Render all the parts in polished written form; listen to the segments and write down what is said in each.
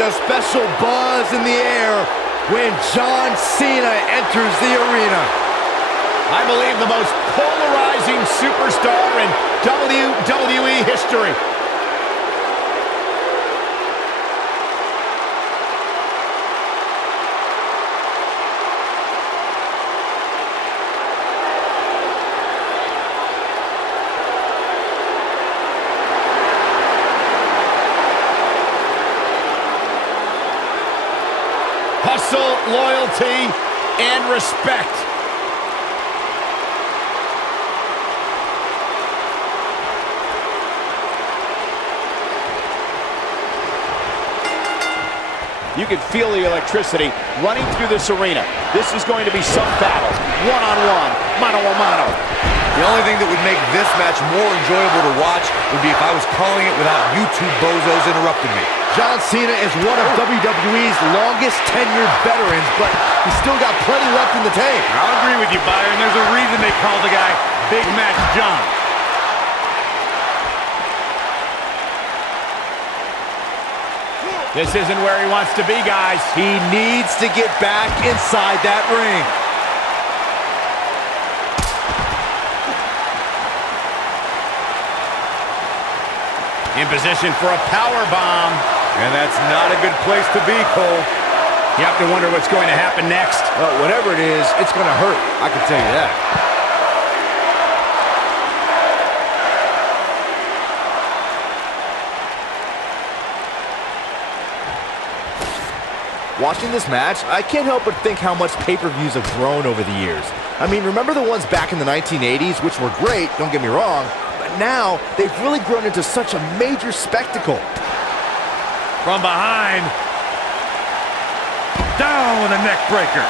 a special buzz in the air when John Cena enters the arena. I believe the most polarizing superstar in WWE history. Hustle, loyalty, and respect. You can feel the electricity running through this arena. This is going to be some battle. One-on-one, mano-a-mano. The only thing that would make this match more enjoyable to watch would be if I was calling it without you two bozos interrupting me. John Cena is one of WWE's longest tenured veterans, but he's still got plenty left in the tank. I'll agree with you, Byron. There's a reason they call the guy Big Match John. This isn't where he wants to be, guys. He needs to get back inside that ring. In position for a power bomb. And that's not a good place to be, Cole. You have to wonder what's going to happen next. Well, whatever it is, it's going to hurt. I can tell you that. Watching this match, I can't help but think how much pay-per-views have grown over the years. I mean, remember the ones back in the 1980s, which were great, don't get me wrong, but now they've really grown into such a major spectacle. From behind. Down with a neck breaker.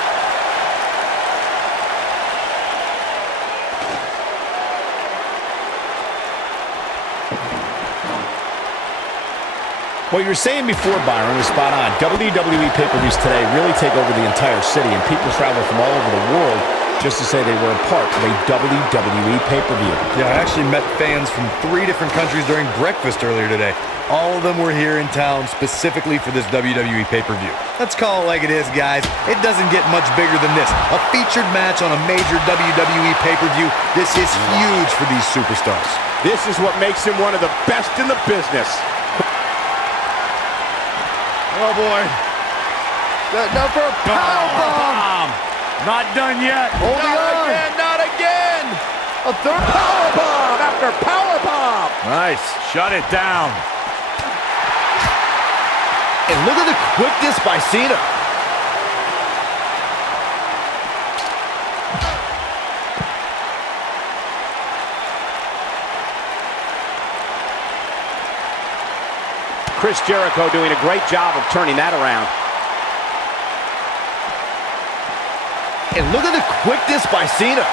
What you were saying before, Byron, was spot on. WWE pay-per-views today really take over the entire city, and people travel from all over the world just to say they were a part of a WWE pay-per-view. Yeah, I actually met fans from 3 different countries during breakfast earlier today. All of them were here in town specifically for this WWE pay-per-view. Let's call it like it is, guys. It doesn't get much bigger than this. A featured match on a major WWE pay-per-view. This is huge for these superstars. This is what makes him one of the best in the business. Oh, boy. Now for a powerbomb. Not done yet. Holding on. Again, not again. A third powerbomb after powerbomb. Nice. Shut it down. And look at the quickness by Cena. Chris Jericho doing a great job of turning that around. And look at the quickness by Cena.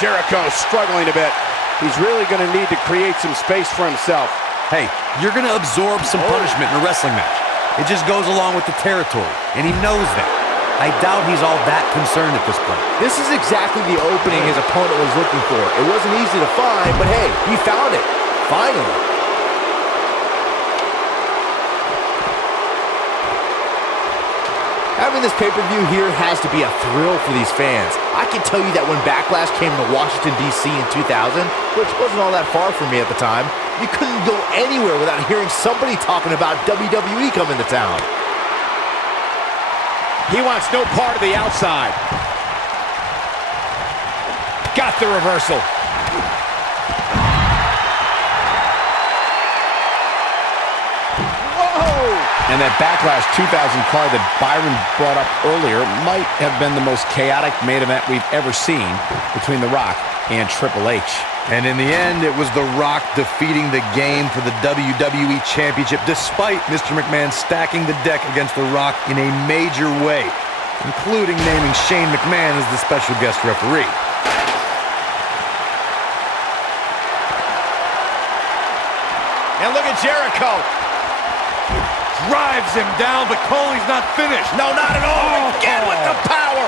Jericho struggling a bit. He's really going to need to create some space for himself. Hey, you're going to absorb some punishment in a wrestling match. It just goes along with the territory, and he knows that. I doubt he's all that concerned at this point. This is exactly the opening his opponent was looking for. It wasn't easy to find, but hey, he found it. Finally. Having this pay-per-view here has to be a thrill for these fans. I can tell you that when Backlash came to Washington, D.C. in 2000, which wasn't all that far from me at the time, you couldn't go anywhere without hearing somebody talking about WWE coming to town. He wants no part of the outside. Got the reversal. And that Backlash 2000 card that Byron brought up earlier might have been the most chaotic main event we've ever seen between The Rock and Triple H. And in the end, it was The Rock defeating the game for the WWE Championship, despite Mr. McMahon stacking the deck against The Rock in a major way, including naming Shane McMahon as the special guest referee. And look at Jericho. Drives him down, but Cole, he's not finished. No, not at all. Again with the power.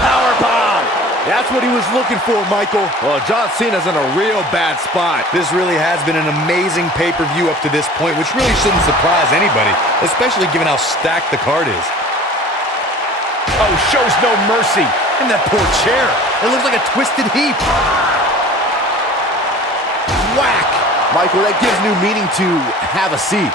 Power bomb. That's what he was looking for, Michael. Well, John Cena's in a real bad spot. This really has been an amazing pay-per-view up to this point, which really shouldn't surprise anybody, especially given how stacked the card is. Oh, shows no mercy. And that poor chair. It looks like a twisted heap. Whack! Michael, that gives new meaning to have a seat.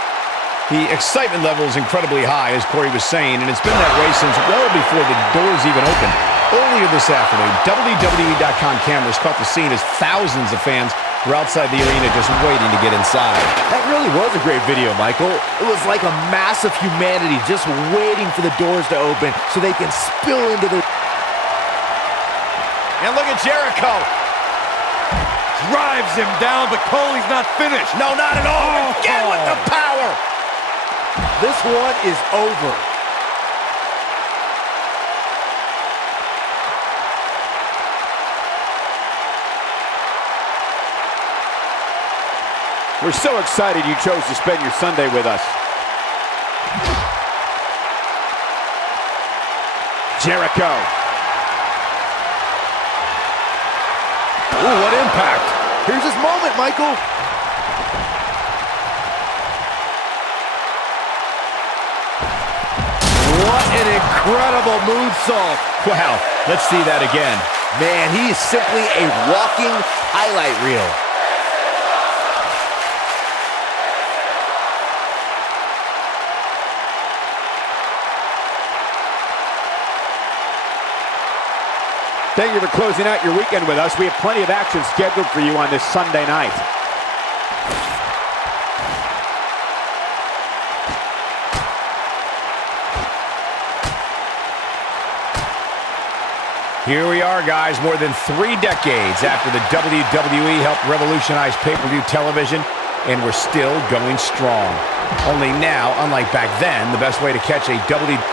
The excitement level is incredibly high, as Corey was saying, and it's been that way since well before the doors even opened. Earlier this afternoon, WWE.com cameras caught the scene as thousands of fans were outside the arena just waiting to get inside. That really was a great video, Michael. It was like a mass of humanity just waiting for the doors to open so they can spill into the... And look at Jericho. Drives him down, but Coley's not finished. No, not at all. Again with the power. This one is over. We're so excited you chose to spend your Sunday with us. Jericho. Ooh, what impact. Here's his moment, Michael. What an incredible moonsault. Wow, let's see that again. Man, he is simply a walking highlight reel. Thank you for closing out your weekend with us. We have plenty of action scheduled for you on this Sunday night. Here we are, guys, more than 3 decades after the WWE helped revolutionize pay-per-view television, and we're still going strong. Only now, unlike back then, the best way to catch a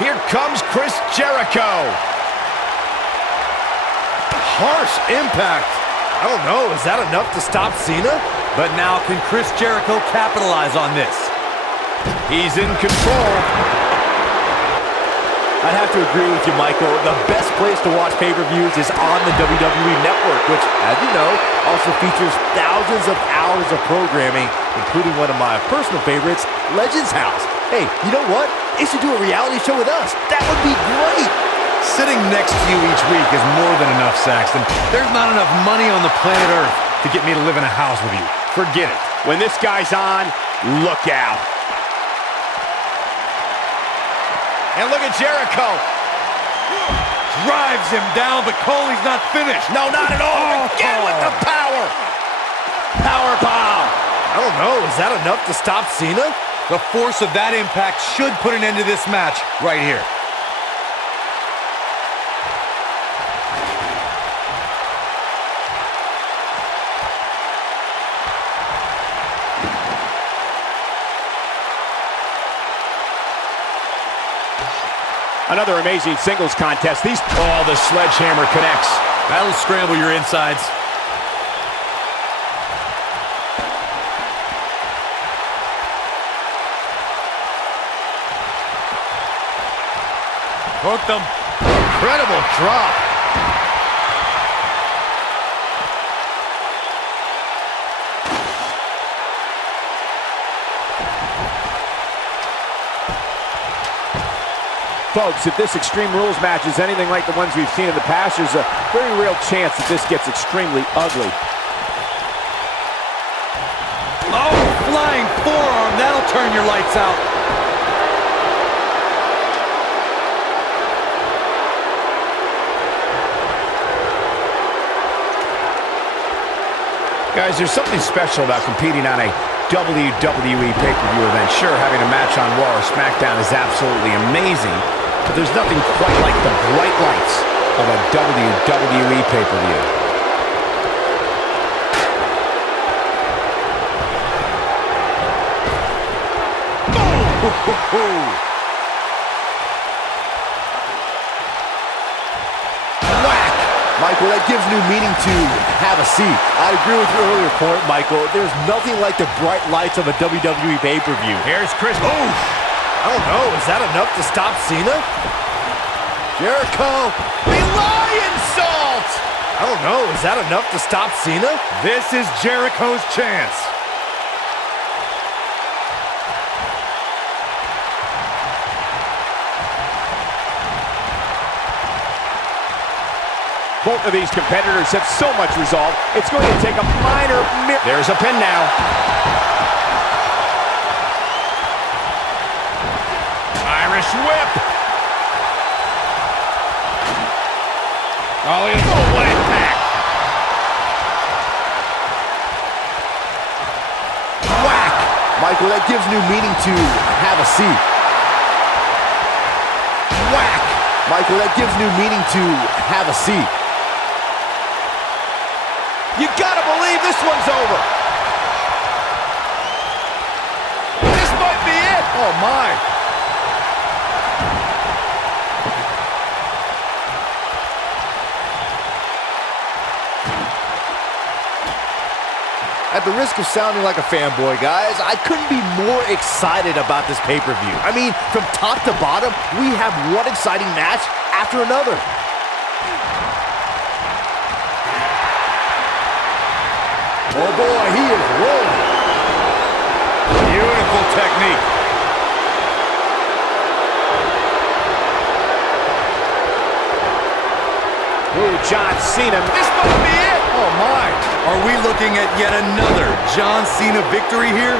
Here comes Chris Jericho! Harsh impact. I don't know, is that enough to stop Cena? But now can Chris Jericho capitalize on this? He's in control. I'd have to agree with you, Michael. The best place to watch pay-per-views is on the WWE Network, which, as you know, also features thousands of hours of programming, including one of my personal favorites, Legends House. Hey, you know what? They should do a reality show with us. That would be great. Sitting next to you each week is more than enough, Saxton. There's not enough money on the planet Earth to get me to live in a house with you. Forget it. When this guy's on, look out. And look at Jericho. Drives him down, but Coley's not finished. No, not at all. Again with the power. Power bomb. I don't know, is that enough to stop Cena? The force of that impact should put an end to this match right here. Another amazing singles contest. Oh, the sledgehammer connects. That'll scramble your insides. Hooked them. Incredible drop. Folks, if this Extreme Rules match is anything like the ones we've seen in the past, there's a very real chance that this gets extremely ugly. Oh, flying forearm. That'll turn your lights out. Guys, there's something special about competing on a WWE pay-per-view event. Sure, having a match on Raw or SmackDown is absolutely amazing, but there's nothing quite like the bright lights of a WWE pay-per-view. Whack! Michael, that gives new meaning to have a seat. I agree with your earlier point, Michael. There's nothing like the bright lights of a WWE pay-per-view. Here's Chris. Oof! I don't know, is that enough to stop Cena? Jericho! The Lion Salt! I don't know. Is that enough to stop Cena? This is Jericho's chance. Both of these competitors have so much resolve, it's going to take a minor miracle. There's a pin now. Irish whip. Oh, what impact. Whack! Michael, that gives new meaning to have a seat. Whack! Michael, that gives new meaning to have a seat. You gotta believe this one's over. This might be it. Oh, my. At the risk of sounding like a fanboy, guys, I couldn't be more excited about this pay-per-view. I mean, from top to bottom, we have one exciting match after another. Oh boy, he is rolling. Beautiful technique. Ooh, John Cena. This might be it. Oh my. Are we looking at yet another John Cena victory here?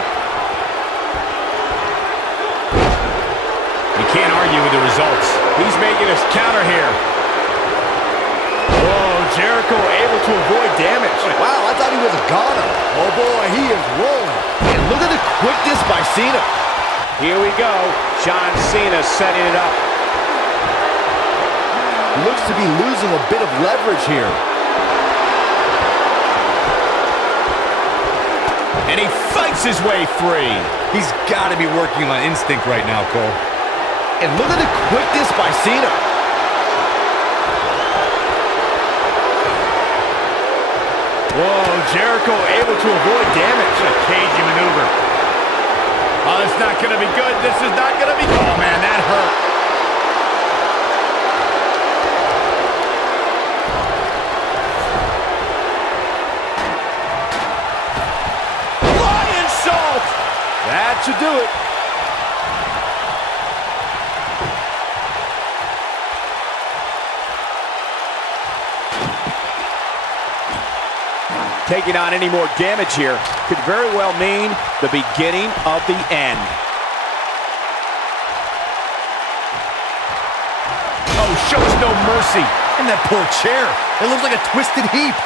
You can't argue with the results. He's making us counter here. Whoa, Jericho able to avoid damage. Wow, I thought he was a goner. Oh boy, he is rolling. And look at the quickness by Cena. Here we go. John Cena setting it up. Looks to be losing a bit of leverage here. And he fights his way free. He's got to be working on instinct right now, Cole. And look at the quickness by Cena. Whoa, Jericho able to avoid damage. A cagey maneuver. Oh, it's not going to be good. This is not going to be... Oh, man, that hurt. Lion salt. That should do it. Taking on any more damage here could very well mean the beginning of the end. Oh, shows no mercy. And that poor chair. It looks like a twisted heap.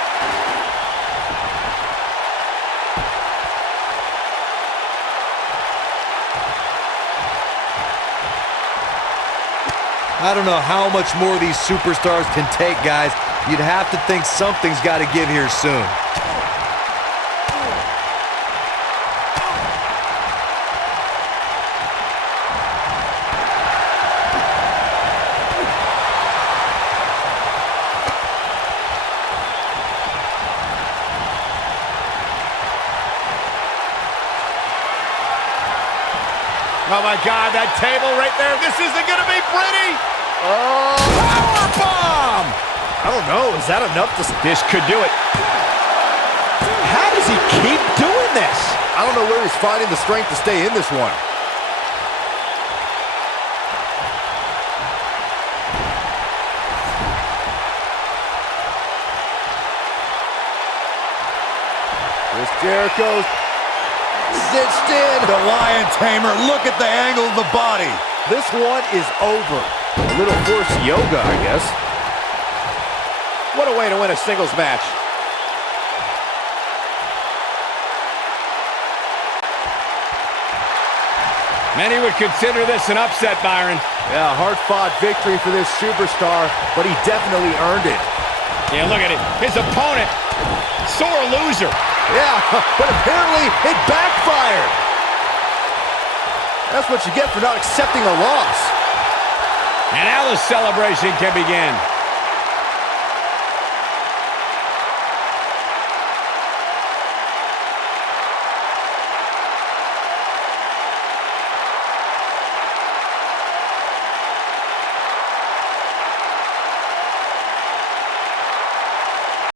I don't know how much more these superstars can take, guys. You'd have to think something's got to give here soon. Oh, my God, that table right there. This isn't going to be pretty. Oh, Powerbomb! I don't know. Is that enough to... This could do it. How does he keep doing this? I don't know where he's finding the strength to stay in this one. Chris Jericho's cinched in. The Lion Tamer, look at the angle of the body. This one is over. A little forced yoga, I guess. What a way to win a singles match. Many would consider this an upset, Byron. Yeah, hard-fought victory for this superstar, but he definitely earned it. Yeah, look at it. His opponent, sore loser. Yeah, but apparently it backfired. That's what you get for not accepting a loss. And now the celebration can begin.